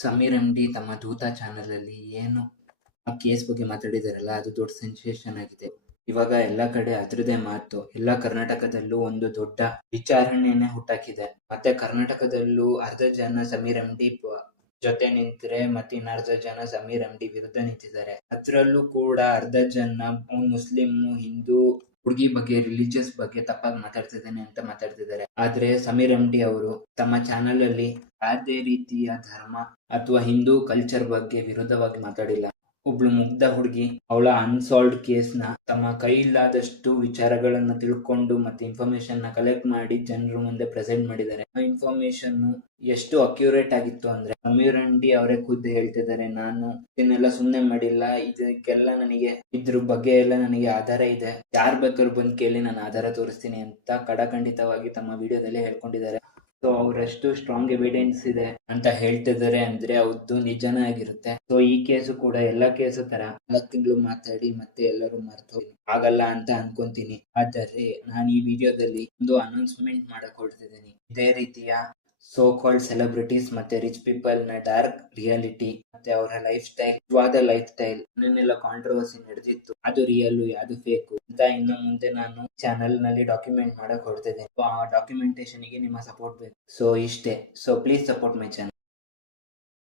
Sameer MD ತಮ್ಮ ದೂತ ಚಾನಲಲ್ಲಿ ಏನು ಆ ಕೇಸ್ ಬಗ್ಗೆ ಮಾತಾಡಿದಾರಲ್ಲ, ಅದು ದೊಡ್ಡ ಸೆನ್ಸೇಷನ್ ಆಗಿದೆ. ಇವಾಗ ಎಲ್ಲ ಕಡೆ ಅದ್ರದೇ ಮಾತು. ಎಲ್ಲ ಕರ್ನಾಟಕದಲ್ಲೂ ಒಂದು ದೊಡ್ಡ ವಿಚಾರಣೆಯನ್ನೇ ಹುಟ್ಟಾಕಿದೆ. ಮತ್ತೆ ಕರ್ನಾಟಕದಲ್ಲೂ ಅರ್ಧ ಜನ ಸಮೀರ್ ಎಂ.ಡಿ ಜೊತೆ ನಿಂತ್ರೆ ಮತ್ತೆ ಇನ್ನರ್ಧ ಜನ ಸಮೀರ್ ಎಂ.ಡಿ ವಿರುದ್ಧ ನಿಂತಿದ್ದಾರೆ. ಅದ್ರಲ್ಲೂ ಕೂಡ ಅರ್ಧ ಜನ ಮುಸ್ಲಿಂ, ಹಿಂದೂ ಹುಡುಗಿ ಬಗ್ಗೆ, ರಿಲಿಜಿಯಸ್ ಬಗ್ಗೆ ತಪ್ಪಾಗಿ ಮಾತಾಡ್ತಿದ್ದಾನೆ ಅಂತ ಮಾತಾಡ್ತಿದ್ದಾರೆ. ಆದ್ರೆ ಸಮೀರ್ ಎಂ.ಡಿ ಅವರು ತಮ್ಮ ಚಾನಲ್ ಅಲ್ಲಿ ಯಾವುದೇ ರೀತಿಯ ಧರ್ಮ ಅಥವಾ ಹಿಂದೂ ಕಲ್ಚರ್ ಬಗ್ಗೆ ವಿರೋಧವಾಗಿ ಮಾತಾಡಿಲ್ಲ. ಒಬ್ಳು ಮುಗ್ಧ ಹುಡುಗಿ, ಅವಳ ಅನ್ಸಾಲ್ವ್ಡ್ ಕೇಸ್ ನ ತಮ್ಮ ಕೈಲಾದಷ್ಟು ವಿಚಾರಗಳನ್ನ ತಿಳ್ಕೊಂಡು ಮತ್ತೆ ಇನ್ಫಾರ್ಮೇಶನ್ ನ ಕಲೆಕ್ಟ್ ಮಾಡಿ ಜನರ ಮುಂದೆ ಪ್ರೆಸೆಂಟ್ ಮಾಡಿದ್ದಾರೆ. ಆ ಇನ್ಫಾರ್ಮೇಶನ್ ಎಷ್ಟು ಅಕ್ಯುರೇಟ್ ಆಗಿತ್ತು ಅಂದ್ರೆ, ಸಮೀರ್ ಎಂ.ಡಿ ಅವರೇ ಖುದ್ದು ಹೇಳ್ತಿದ್ದಾರೆ, ನಾನು ಇದನ್ನೆಲ್ಲ ಸುಮ್ನೆ ಮಾಡಿಲ್ಲ, ಇದಕ್ಕೆಲ್ಲ ನನಗೆ ಇದ್ರ ಬಗ್ಗೆ ಎಲ್ಲ ನನಗೆ ಆಧಾರ ಇದೆ, ಯಾರ್ ಬೇಕಾದ್ರೂ ಬಂದ್ ಕೇಳಿ ನಾನು ಆಧಾರ ತೋರಿಸ್ತೀನಿ ಅಂತ ಕಡಖಂಡಿತವಾಗಿ ತಮ್ಮ ವಿಡಿಯೋದಲ್ಲಿ ಹೇಳ್ಕೊಂಡಿದ್ದಾರೆ. ಸೊ ಅವರಷ್ಟು ಸ್ಟ್ರಾಂಗ್ ಎವಿಡೆನ್ಸ್ ಇದೆ ಅಂತ ಹೇಳ್ತಿದ್ದಾರೆ ಅಂದ್ರೆ ಅವ್ರದ್ದು ನಿಜನೇ ಆಗಿರುತ್ತೆ. ಸೊ ಈ ಕೇಸು ಕೂಡ ಎಲ್ಲ ಕೇಸು ತರ 4 ತಿಂಗಳು ಮಾತಾಡಿ ಮತ್ತೆ ಎಲ್ಲರೂ ಮರ್ತು ಆಗಲ್ಲ ಅಂತ ಅನ್ಕೊಂತೀನಿ. ಆದರೆ ನಾನು ಈ ವಿಡಿಯೋದಲ್ಲಿ ಒಂದು ಅನೌನ್ಸ್ಮೆಂಟ್ ಮಾಡಕ್ ಹೊರಟಿದ್ದೀನಿ. ಇದೇ ರೀತಿಯ ಸೋ ಕಾಲ್ಡ್ ಸೆಲೆಬ್ರಿಟೀಸ್ ಮತ್ತೆ ರಿಚ್ ಪೀಪಲ್ ನ ಡಾರ್ಕ್ ರಿಯಾಲಿಟಿ ಮತ್ತೆ ಅವರ ಲೈಫ್ ಸ್ಟೈಲ್, ನಿಜವಾದ ಲೈಫ್ ಸ್ಟೈಲ್ ಏನೆಲ್ಲ ಕಾಂಟ್ರವರ್ಸಿ ನಡೆದಿತ್ತು, ಅದು ರಿಯಲ್ ಯಾವುದು ಫೇಕ್ ಅಂತ ಇನ್ನು ಮುಂದೆ ನಾನು ಚಾನಲ್ ನಲ್ಲಿ ಡಾಕ್ಯುಮೆಂಟ್ ಮಾಡಕ್ ಹೊರಟಿದ್ದೀನಿ. ಆ ಡಾಕ್ಯುಮೆಂಟೇಶನ್ ಗೆ ನಿಮ್ಮ ಸಪೋರ್ಟ್ ಬೇಕು. ಸೊ ಇಷ್ಟೇ. So please support my channel.